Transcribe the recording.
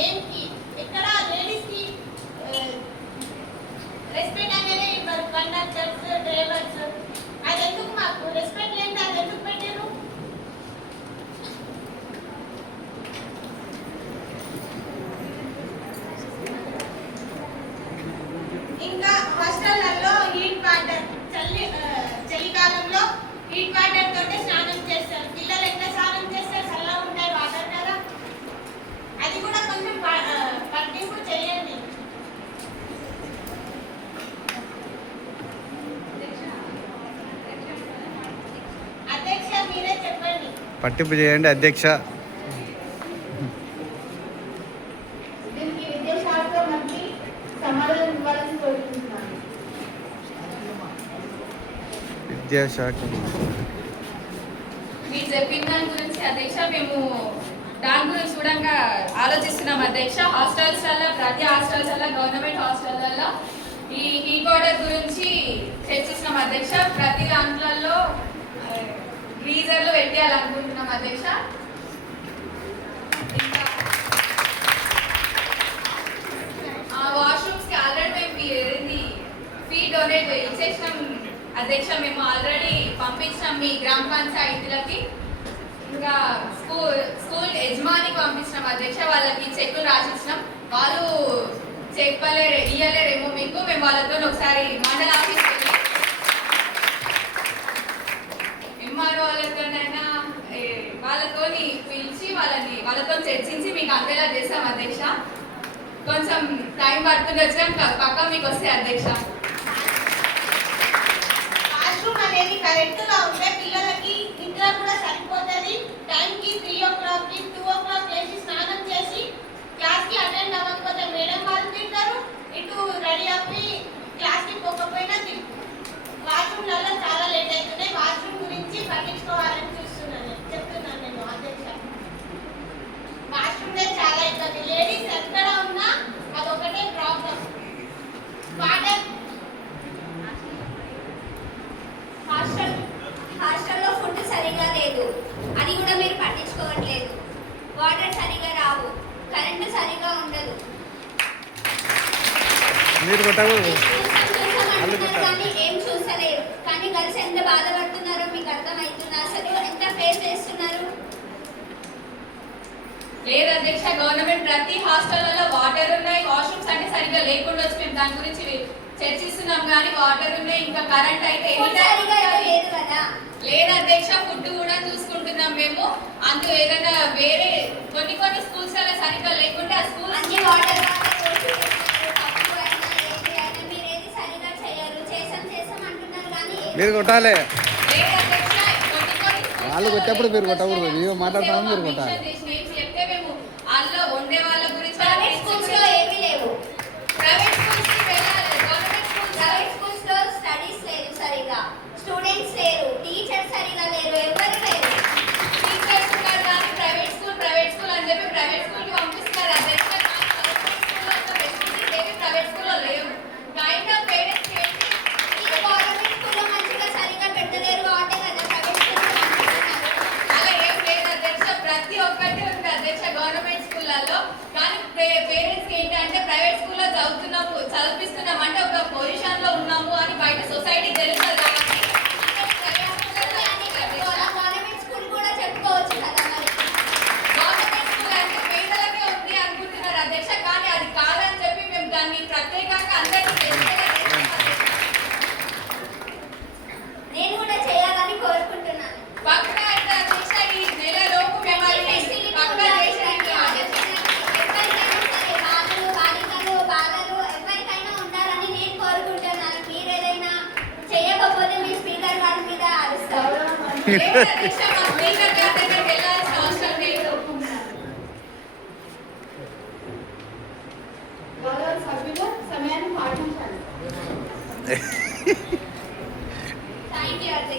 దేనికి ఇక్కడ లేడీస్ కి రెస్పెక్ట్ అనేది ఇవ్వరు. కండక్టర్స్, డ్రైవర్స్, అది ఎందుకు మాకు రెస్పెక్ట్ లేని అది ఎందుకు పెట్టారు? ఇంకా హాస్టళ్లలో హీట్ వాటర్, చలికాలంలో హీట్ వాటర్ తోటే స్నానం చేస్తారు. పిల్లలు ఎట్లా స్నానం చేస్తారు? చల్లగా ఉంటాయి వాటర్ కదా, అది కూడా కొంచెం పట్టింపు చేయండి. అధ్యక్ష మీరే చెప్పండి. పట్టింపు చేయండి అధ్యక్ష. దీనికి విద్యాశాఖ మంత్రి సమాధానం ఇవ్వాలని కోరుకుంటున్నాను. విద్యాశాఖ మీరు చెప్పిన దాని గురించి అధ్యక్ష మేము దాని గురించి కూడా ఆలోచిస్తున్నాం అధ్యక్ష. హాస్టల్స్లలో ప్రతి హాస్టల్స్లలో గవర్నమెంట్ హాస్టళ్లలో ఈ హీట్ వాటర్ గురించి చర్చిస్తున్నాం అధ్యక్ష. ప్రతి దాంట్లలో గ్రీజర్లు పెట్టేయాలనుకుంటున్నాం అధ్యక్ష. ఇంకా వాష్రూమ్స్కి ఆల్రెడీ మేము ఫీ డొనేట్ ఇచ్చేసినాం అధ్యక్ష. మేము ఆల్రెడీ పంపించినాం మీ గ్రామ పంచాయతీలకి. ఇంకా స్కూల్ యజమానికి పంపించినాం అధ్యక్ష. వాళ్ళకి చెక్కులు రాసిచ్చినాం. వాళ్ళు ఇయ్యలేరేమో మీకు. మేము వాళ్ళతో ఒకసారి మండల ఆఫీస్ ఎంఆర్ఓ వాళ్ళతోనైనా వాళ్ళతో పిలిచి వాళ్ళతో చర్చించి మీకు అందేలా చేస్తాం అధ్యక్ష. కొంచెం టైం పడుతుంది వచ్చినా పక్క మీకు వస్తాయి అధ్యక్ష. వాష్రూమ్ అనేది కరెక్ట్ గా ఉంటే పిల్లలకి నిద్ర కూడా సరిపోతుంది. టైంకి 3 o'clock 2 o'clock లేచి స్నానం చేసి క్లాస్ కి అటెండ్ అవ్వకపోతే మేడం వాళ్ళు తింటారు. ఇటు రెడీ అవ్వి క్లాస్ కి పోకపోయినా వాష్రూమ్లలో చాలా లేట్ అవుతున్నాయి. వాష్రూమ్ గురించి పట్టించుకోవాలని చెప్తున్నాను నేను అధ్యక్ష. వాష్రూమ్ చాలా ఇబ్బంది. లేడీస్ ఎక్కడ ఉన్నా అదొకటే ప్రాబ్లం. వాటర్ హాస్టల్లో ఫుడ్ సరిగా లేదు, అది కూడా మీరు పట్టించుకోవట్లేదు. వాటర్ సరిగా రావు, కరెంటు సరిగా ఉండదు. కానీ ఏం చూసలేరు. కానీ గర్ల్స్ ఎంత బాధపడుతున్నారో మీకు అర్థమవుతుంది. అసలు ఎంత ఫేస్ చేస్తున్నారు. లేదు అధ్యక్ష, గవర్నమెంట్ ప్రతి హాస్టల్లో వాటర్ ఉన్నాయి. వాష్రూమ్స్ అంటే సరిగ్గా లేకుండా వచ్చి మేము దాని గురించి చర్చిస్తున్నాం. కానీ వాటర్ ఉన్నాయి, ఇంకా కరెంట్ అయితే లేదు కదా. లేదు అధ్యక్ష, ఫుడ్ కూడా చూసుకుంటున్నాం మేము. అందులో ఏదైనా వేరే కొన్ని స్కూల్స్ అలా సరిగ్గా లేకుంటే ఆ స్కూల్ అన్ని వాటర్ మీరేది సరిగా చేయరు. చేసాం అంటున్నారు కానీ మీరు కొట్టాలి. లేదు అధ్యక్ష, వాళ్ళు కొట్టేప్పుడు మీరు కొట్టకూడదు. మీరు మాట్లాడతాము, మీరు కొట్టాలి. చెప్తే మేము అందులో వండే వాళ్ళ గురించి ప్రైవేట్ స్కూల్స్ లో ఏమీ లేవు. ప్రైవేట్ స్కూల్స్ కి వెళ్ళాలి. ప్రైవేట్ స్కూల్స్ లో స్టడీస్ లేదు సరిగా, స్టూడెంట్స్ లేరు, టీచర్స్ సరిగా లేరు, ఎవరు లేరు. టీచర్స్ ఉన్నారు కానీ ప్రైవేట్ స్కూల్ అని చెప్పి ప్రైవేట్ స్కూల్ కి పంపిస్తున్నారు అధ్యక్ష. ప్రైవేట్ స్కూల్లో లేవు. ఇంకా పేరెంట్స్ గవర్నమెంట్ స్కూల్లో మంచిగా సరిగా పెట్టలేరు కాబట్టి కదా ప్రైవేట్ స్కూల్లో అలా ఏం లేదు అధ్యక్ష. ప్రతి ఒక్కటి ఉంది అధ్యక్ష గవర్నమెంట్ స్కూళ్ళలో. కానీ పేరెంట్స్ ఏంటంటే ప్రైవేట్ స్కూల్లో చదివిస్తున్నాం అంటే ఒక పొజిషన్ లో ఉన్నాము అని బయట సొసైటీ తెలుస్తుంది కాబట్టి గవర్నమెంట్ స్కూల్ కూడా చెప్పుకోవచ్చు కదా. మరి గవర్నమెంట్ స్కూల్ అంటే పేదలకే ఉంది అనుకుంటున్నారు అధ్యక్ష. కానీ అది కాదని చెప్పి మేము దాన్ని ప్రత్యేకంగా అందరికీ నేను కూడా చేయాలని కోరుకుంటున్నాను. పక్కన అయితే అధ్యక్ష ఈ నెలలోపు మిమ్మల్ని పక్కన చేసినట్టు బాధలు ఎవరికైనా ఉండాలని నేను కోరుకుంటున్నాను. మీరు ఏదైనా చేయకపోతే మీ స్పీకర్ గారి మీద అరుస్తారు. లేదు అధ్యక్ష, మా స్పీకర్ గారి దగ్గరికి వెళ్ళాల్సిన అవసరం లేదు. గౌరవ సభ్యులు సమయాన్ని పాటించాలి. థ్యాంక్ యూ అధ్యక్ష.